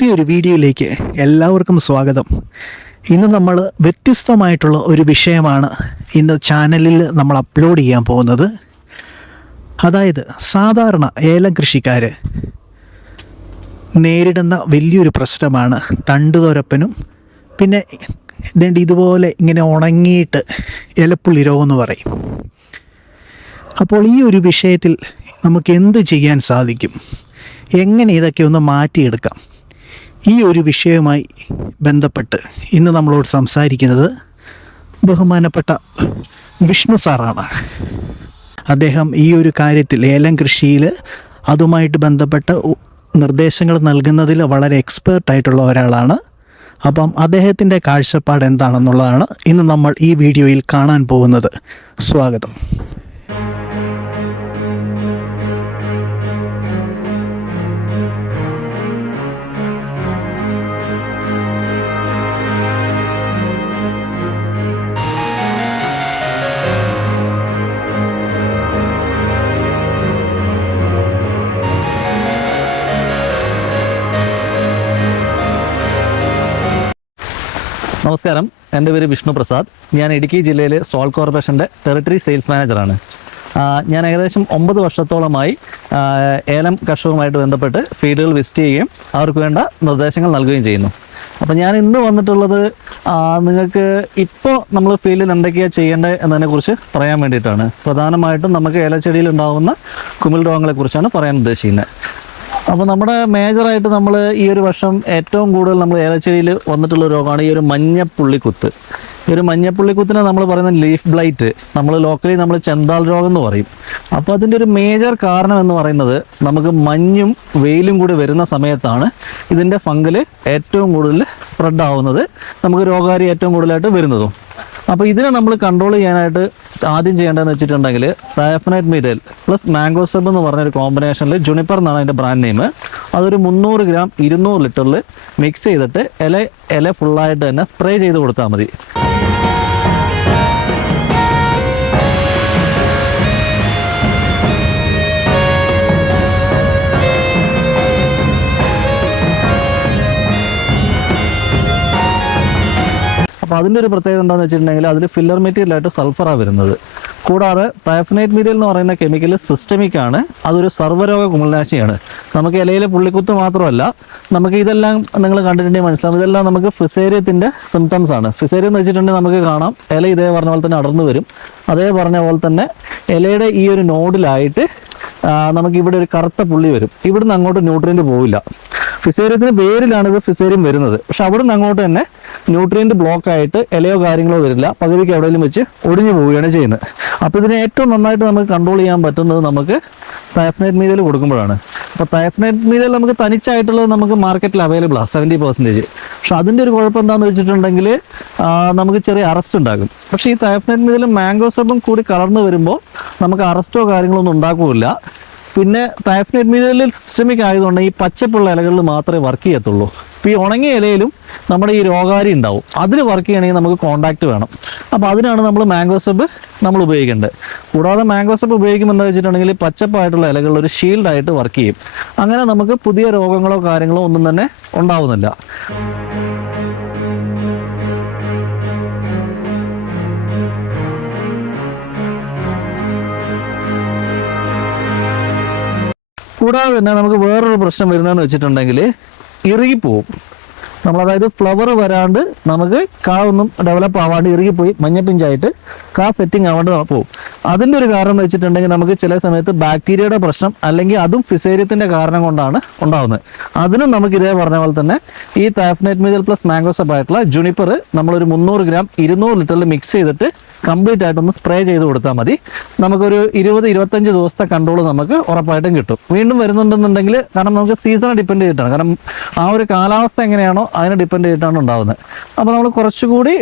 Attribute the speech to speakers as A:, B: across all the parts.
A: പുതിയൊരു വീഡിയോയിലേക്ക് എല്ലാവർക്കും സ്വാഗതം ഇന്ന് നമ്മൾ വ്യത്യസ്തമായിട്ടുള്ള ഒരു വിഷയമാണ് ഇന്ന് ചാനലിൽ നമ്മൾ അപ്ലോഡ് ചെയ്യാൻ പോകുന്നത് അതായത് സാധാരണ ഏലം കൃഷിക്കാർ നേരിടുന്ന വലിയൊരു പ്രശ്നമാണ് തണ്ടുതൊരപ്പനും പിന്നെ ഇതുപോലെ ഇങ്ങനെ ഉണങ്ങിയിട്ട് ഇലപ്പുള്ളി രോഗം എന്ന് പറയും അപ്പോൾ ഈ ഒരു വിഷയത്തിൽ നമുക്ക് എന്ത് ചെയ്യാൻ സാധിക്കും എങ്ങനെ ഇതൊക്കെ ഒന്ന് മാറ്റിയെടുക്കാം ഈ ഒരു വിഷയവുമായി ബന്ധപ്പെട്ട് ഇന്ന് നമ്മളോട് സംസാരിക്കുന്നത് ബഹുമാനപ്പെട്ട വിഷ്ണു സാറാണ് അദ്ദേഹം ഈ ഒരു കാര്യത്തിൽ ഏലം കൃഷിയിൽ അതുമായിട്ട് ബന്ധപ്പെട്ട നിർദ്ദേശങ്ങൾ നൽകുന്നതിൽ വളരെ എക്സ്പേർട്ട് ആയിട്ടുള്ള ഒരാളാണ് അപ്പം അദ്ദേഹത്തിൻ്റെ കാഴ്ചപ്പാട് എന്താണെന്നുള്ളതാണ് ഇന്ന് നമ്മൾ ഈ വീഡിയോയിൽ കാണാൻ പോകുന്നത് സ്വാഗതം
B: നമസ്കാരം എൻ്റെ പേര് വിഷ്ണു പ്രസാദ് ഞാൻ ഇടുക്കി ജില്ലയിലെ സോൾ കോർപ്പറേഷൻ്റെ ടെറിട്ടറി സെയിൽസ് മാനേജറാണ് ഞാൻ ഏകദേശം ഒമ്പത് വർഷത്തോളമായി ഏലം കർഷകവുമായിട്ട് ബന്ധപ്പെട്ട് ഫീൽഡുകൾ വിസിറ്റ് ചെയ്യുകയും അവർക്ക് വേണ്ട നിർദ്ദേശങ്ങൾ നൽകുകയും ചെയ്യുന്നു അപ്പം ഞാൻ ഇന്ന് വന്നിട്ടുള്ളത് നിങ്ങൾക്ക് ഇപ്പോൾ നമ്മൾ ഫീൽഡിൽ എന്തൊക്കെയാണ് ചെയ്യേണ്ടത് എന്നതിനെക്കുറിച്ച് പറയാൻ വേണ്ടിയിട്ടാണ് പ്രധാനമായിട്ടും നമുക്ക് ഏലച്ചെടിയിൽ ഉണ്ടാകുന്ന കുമിൽ രോഗങ്ങളെക്കുറിച്ചാണ് പറയാൻ ഉദ്ദേശിക്കുന്നത് അപ്പോൾ നമ്മുടെ മേജറായിട്ട് നമ്മൾ ഈ ഒരു വർഷം ഏറ്റവും കൂടുതൽ നമ്മൾ ഏലച്ചെടിയിൽ വന്നിട്ടുള്ള രോഗമാണ് ഈ ഒരു മഞ്ഞപ്പുള്ളിക്കുത്ത് ഈ ഒരു മഞ്ഞപ്പുള്ളിക്കുത്തിനെ നമ്മൾ പറയുന്ന ലീഫ് ബ്ലൈറ്റ് നമ്മൾ ലോക്കലി നമ്മൾ ചെന്താൽ രോഗം എന്ന് പറയും അപ്പോൾ അതിൻ്റെ ഒരു മേജർ കാരണം എന്ന് പറയുന്നത് നമുക്ക് മഞ്ഞും വെയിലും കൂടി വരുന്ന സമയത്താണ് ഇതിൻ്റെ ഫംഗൽ ഏറ്റവും കൂടുതൽ സ്പ്രെഡ് ആവുന്നത് നമുക്ക് രോഗകാരി ഏറ്റവും കൂടുതലായിട്ട് വരുന്നതും അപ്പോൾ ഇതിനെ നമ്മൾ കൺട്രോൾ ചെയ്യാനായിട്ട് ആദ്യം ചെയ്യേണ്ടതെന്ന് വെച്ചിട്ടുണ്ടെങ്കിൽ ഡയഫനൈറ്റ് മീതേൽ പ്ലസ് മാംഗോ സെബ് എന്ന് ഒരു കോമ്പിനേഷനിൽ ജുണിപ്പർ എന്നാണ് അതിൻ്റെ ബ്രാൻഡ് നെയിം അതൊരു മുന്നൂറ് ഗ്രാം ഇരുന്നൂറ് ലിറ്ററിൽ മിക്സ് ചെയ്തിട്ട് ഇല ഇല ഫുള്ളായിട്ട് തന്നെ സ്പ്രേ ചെയ്ത് കൊടുത്താൽ മതി അപ്പോൾ അതിൻ്റെ ഒരു പ്രത്യേകത എന്താണെന്ന് വെച്ചിട്ടുണ്ടെങ്കിൽ അതിൽ ഫില്ലർ മെറ്റീരിയൽ ആയിട്ട് സൾഫറാണ് വരുന്നത് കൂടാതെ ടൈഫനൈറ്റ് മെറ്റീരിയൽ എന്ന് പറയുന്ന കെമിക്കൽ സിസ്റ്റമിക് ആണ് അതൊരു സർവ്വരോഗ കുമിൾനാശിയാണ് നമുക്ക് ഇലയിലെ പുള്ളിക്കുത്ത് മാത്രമല്ല നമുക്ക് ഇതെല്ലാം നിങ്ങൾ കണ്ടിട്ടുണ്ടെങ്കിൽ മനസ്സിലാവും ഇതെല്ലാം നമുക്ക് ഫിസേരിയത്തിൻ്റെ സിംറ്റംസ് ആണ് ഫിസേരിയം എന്ന് വെച്ചിട്ടുണ്ടെങ്കിൽ നമുക്ക് കാണാം ഇല ഇതേ പറഞ്ഞ പോലെ തന്നെ അടർന്നു വരും അതേ പറഞ്ഞ പോലെ തന്നെ ഇലയുടെ ഈ ഒരു നോഡിലായിട്ട് നമുക്ക് ഇവിടെ ഒരു കറുത്ത പുള്ളി വരും ഇവിടുന്ന് അങ്ങോട്ട് ന്യൂട്രിയൻ്റ് പോവില്ല ഫിസേരിയത്തിന് ഇത് ഫിസേരിയം വരുന്നത് പക്ഷെ അവിടെ നിന്ന് അങ്ങോട്ട് തന്നെ ന്യൂട്രിയൻ്റ് ബ്ലോക്ക് ആയിട്ട് ഇലയോ കാര്യങ്ങളോ വരില്ല പകുതിക്ക് എവിടെയെങ്കിലും വെച്ച് ഒടിഞ്ഞു പോവുകയാണ് ചെയ്യുന്നത് അപ്പോൾ ഇതിനെ ഏറ്റവും നന്നായിട്ട് നമുക്ക് കൺട്രോൾ ചെയ്യാൻ പറ്റുന്നത് നമുക്ക് തയഫ്നൈറ്റ് മീതയിൽ കൊടുക്കുമ്പോഴാണ് അപ്പോൾ തയഫ്നൈറ്റ് മീതയിൽ നമുക്ക് തനിച്ചായിട്ടുള്ളത് നമുക്ക് മാർക്കറ്റിൽ അവൈലബിൾ ആണ് സെവൻറ്റി പെർസെൻറ്റേജ് പക്ഷെ അതിൻ്റെ ഒരു കുഴപ്പം എന്താണെന്ന് വെച്ചിട്ടുണ്ടെങ്കിൽ നമുക്ക് ചെറിയ അറസ്റ്റ് ഉണ്ടാകും പക്ഷേ ഈ തയഫ്നൈറ്റ് മീതയിൽ മാംഗോ സബും കൂടി കലർന്ന് വരുമ്പോൾ നമുക്ക് അറസ്റ്റോ കാര്യങ്ങളൊന്നും ഉണ്ടാക്കില്ല പിന്നെ തയഫ്നൈറ്റ് മെറ്റീരിയൽ സിസ്റ്റമിക് ആയതുകൊണ്ട് ഈ പച്ചപ്പുള്ള ഇലകളിൽ മാത്രമേ വർക്ക് ചെയ്യത്തുള്ളൂ ഇപ്പോൾ ഈ ഉണങ്ങിയ ഇലയിലും നമ്മുടെ ഈ രോഗാരി ഉണ്ടാവും അതിൽ വർക്ക് ചെയ്യണമെങ്കിൽ നമുക്ക് കോണ്ടാക്ട് വേണം അപ്പോൾ അതിനാണ് നമ്മൾ മാംഗോ സബ് നമ്മൾ ഉപയോഗിക്കേണ്ടത് കൂടാതെ മാംഗോ സബ് ഉപയോഗിക്കുമ്പോൾ എന്താ വെച്ചിട്ടുണ്ടെങ്കിൽ പച്ചപ്പായിട്ടുള്ള ഇലകളിൽ ഒരു ഷീൽഡായിട്ട് വർക്ക് ചെയ്യും അങ്ങനെ നമുക്ക് പുതിയ രോഗങ്ങളോ കാര്യങ്ങളോ ഒന്നും തന്നെ ഉണ്ടാവുന്നില്ല കൂടാതെ തന്നെ നമുക്ക് വേറൊരു പ്രശ്നം വരുന്നതെന്ന് വെച്ചിട്ടുണ്ടെങ്കിൽ ഇറുകിപ്പോവും നമ്മൾ അതായത് ഫ്ലവർ വരാണ്ട് നമുക്ക് കാ ഒന്നും ഡെവലപ്പ് ആവാണ്ട് ഇറുകിപ്പോയി മഞ്ഞപ്പിഞ്ചായിട്ട് കാ സെറ്റിംഗ് ആവാണ്ട് പോകും അതിൻ്റെ ഒരു കാരണം എന്ന് വെച്ചിട്ടുണ്ടെങ്കിൽ നമുക്ക് ചില സമയത്ത് ബാക്ടീരിയയുടെ പ്രശ്നം അല്ലെങ്കിൽ അതും ഫിസേരിയത്തിൻ്റെ കാരണം കൊണ്ടാണ് ഉണ്ടാകുന്നത് അതിനും നമുക്ക് ഇതേ പറഞ്ഞ പോലെ തന്നെ ഈ താഫ്നൈറ്റ് മീതൽ പ്ലസ് മാംഗോസപ്പായിട്ടുള്ള ആയിട്ടുള്ള ജുനിപ്പർ നമ്മളൊരു മുന്നൂറ് ഗ്രാം ഇരുന്നൂറ് ലിറ്ററിൽ മിക്സ് ചെയ്തിട്ട് കംപ്ലീറ്റ് ആയിട്ടൊന്ന് സ്പ്രേ ചെയ്ത് കൊടുത്താൽ മതി നമുക്കൊരു ഇരുപത് ഇരുപത്തഞ്ച് ദിവസത്തെ കൺട്രോൾ നമുക്ക് ഉറപ്പായിട്ടും കിട്ടും വീണ്ടും വരുന്നുണ്ടെന്നുണ്ടെങ്കിൽ കാരണം നമുക്ക് സീസണെ ഡിപ്പെൻഡ് ചെയ്തിട്ടാണ് കാരണം ആ ഒരു കാലാവസ്ഥ എങ്ങനെയാണോ അതിനെ ഡിപ്പെൻഡ് ചെയ്തിട്ടാണ് ഉണ്ടാകുന്നത് അപ്പോൾ നമ്മൾ കുറച്ചുകൂടി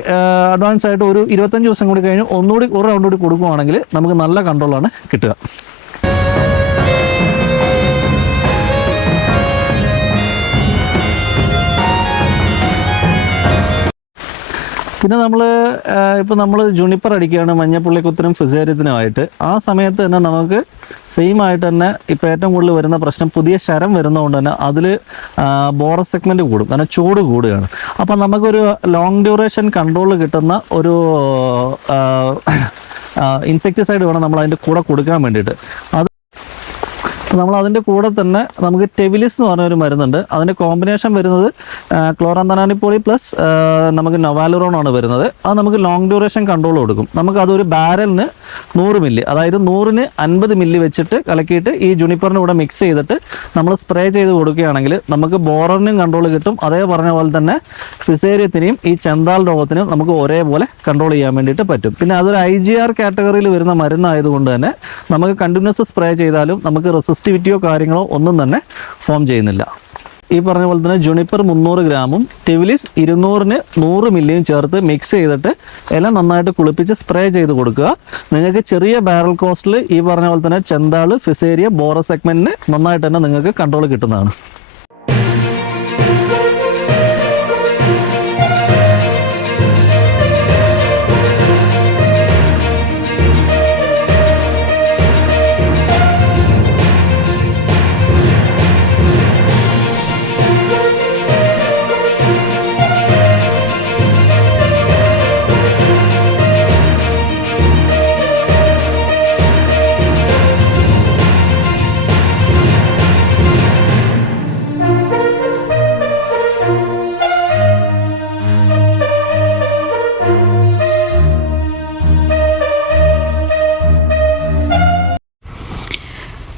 B: അഡ്വാൻസ് ആയിട്ട് ഒരു ഇരുപത്തഞ്ച് ദിവസം കൂടി കഴിഞ്ഞ് ഒന്നുകൂടി ഒരു റൗണ്ട് കൂടി കൊടുക്കുകയാണെങ്കിൽ നമുക്ക് നല്ല കൺട്രോളാണ് കിട്ടുക പിന്നെ നമ്മൾ ഇപ്പോൾ നമ്മൾ ജുണിപ്പർ അടിക്കുകയാണ് മഞ്ഞപ്പുള്ളിക്കുത്തിനും ഫിസേരിയത്തിനുമായിട്ട് ആ സമയത്ത് തന്നെ നമുക്ക് സെയിം ആയിട്ട് തന്നെ ഇപ്പോൾ ഏറ്റവും കൂടുതൽ വരുന്ന പ്രശ്നം പുതിയ ശരം വരുന്നതുകൊണ്ട് തന്നെ അതിൽ ബോറ സെഗ്മെൻറ്റ് കൂടും കാരണം ചൂട് കൂടുകയാണ് അപ്പം നമുക്കൊരു ലോങ് ഡ്യൂറേഷൻ കൺട്രോൾ കിട്ടുന്ന ഒരു ഇൻസെക്ടിസൈഡ് വേണം നമ്മൾ അതിൻ്റെ കൂടെ കൊടുക്കാൻ വേണ്ടിയിട്ട് അത് നമ്മൾ അതിൻ്റെ കൂടെ തന്നെ നമുക്ക് ടെവിലിസ് എന്ന് പറഞ്ഞൊരു ഒരു മരുന്നുണ്ട് അതിൻ്റെ കോമ്പിനേഷൻ വരുന്നത് ക്ലോറാന്തനാനിപ്പോളി പ്ലസ് നമുക്ക് നൊവാലുറോൺ ആണ് വരുന്നത് അത് നമുക്ക് ലോങ് ഡ്യൂറേഷൻ കൺട്രോൾ കൊടുക്കും നമുക്ക് അതൊരു ബാരലിന് നൂറ് മില്ലി അതായത് നൂറിന് അൻപത് മില്ലി വെച്ചിട്ട് കലക്കിയിട്ട് ഈ ജുനിപ്പറിൻ്റെ കൂടെ മിക്സ് ചെയ്തിട്ട് നമ്മൾ സ്പ്രേ ചെയ്ത് കൊടുക്കുകയാണെങ്കിൽ നമുക്ക് ബോറിനും കൺട്രോൾ കിട്ടും അതേ പറഞ്ഞ പോലെ തന്നെ ഫിസേരിയത്തിനെയും ഈ ചെന്താൽ രോഗത്തിനും നമുക്ക് ഒരേപോലെ കൺട്രോൾ ചെയ്യാൻ വേണ്ടിയിട്ട് പറ്റും പിന്നെ അതൊരു ഐ ജി ആർ കാറ്റഗറിയിൽ വരുന്ന മരുന്നായതുകൊണ്ട് തന്നെ നമുക്ക് കണ്ടിന്യൂസ് സ്പ്രേ ചെയ്താലും നമുക്ക് റെസിസ്റ്റ് പോസിറ്റിവിറ്റിയോ കാര്യങ്ങളോ ഒന്നും തന്നെ ഫോം ചെയ്യുന്നില്ല ഈ പറഞ്ഞ പോലെ തന്നെ ജുണിപ്പർ മുന്നൂറ് ഗ്രാമും ടെവിലിസ് ഇരുന്നൂറിന് നൂറ് മില്ലിയും ചേർത്ത് മിക്സ് ചെയ്തിട്ട് ഇല നന്നായിട്ട് കുളിപ്പിച്ച് സ്പ്രേ ചെയ്ത് കൊടുക്കുക നിങ്ങൾക്ക് ചെറിയ ബാരൽ കോസ്റ്റിൽ ഈ പറഞ്ഞ പോലെ തന്നെ ചെന്താള് ഫിസേരിയ ബോറ സെഗ്മെന്റിന് നന്നായിട്ട് തന്നെ നിങ്ങൾക്ക് കൺട്രോൾ കിട്ടുന്നതാണ്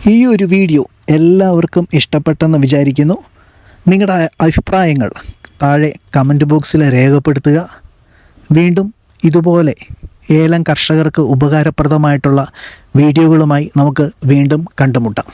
A: ഈ ഒരു വീഡിയോ എല്ലാവർക്കും ഇഷ്ടപ്പെട്ടെന്ന് വിചാരിക്കുന്നു നിങ്ങളുടെ അഭിപ്രായങ്ങൾ താഴെ കമൻറ്റ് ബോക്സിൽ രേഖപ്പെടുത്തുക വീണ്ടും ഇതുപോലെ ഏലം കർഷകർക്ക് ഉപകാരപ്രദമായിട്ടുള്ള വീഡിയോകളുമായി നമുക്ക് വീണ്ടും കണ്ടുമുട്ടാം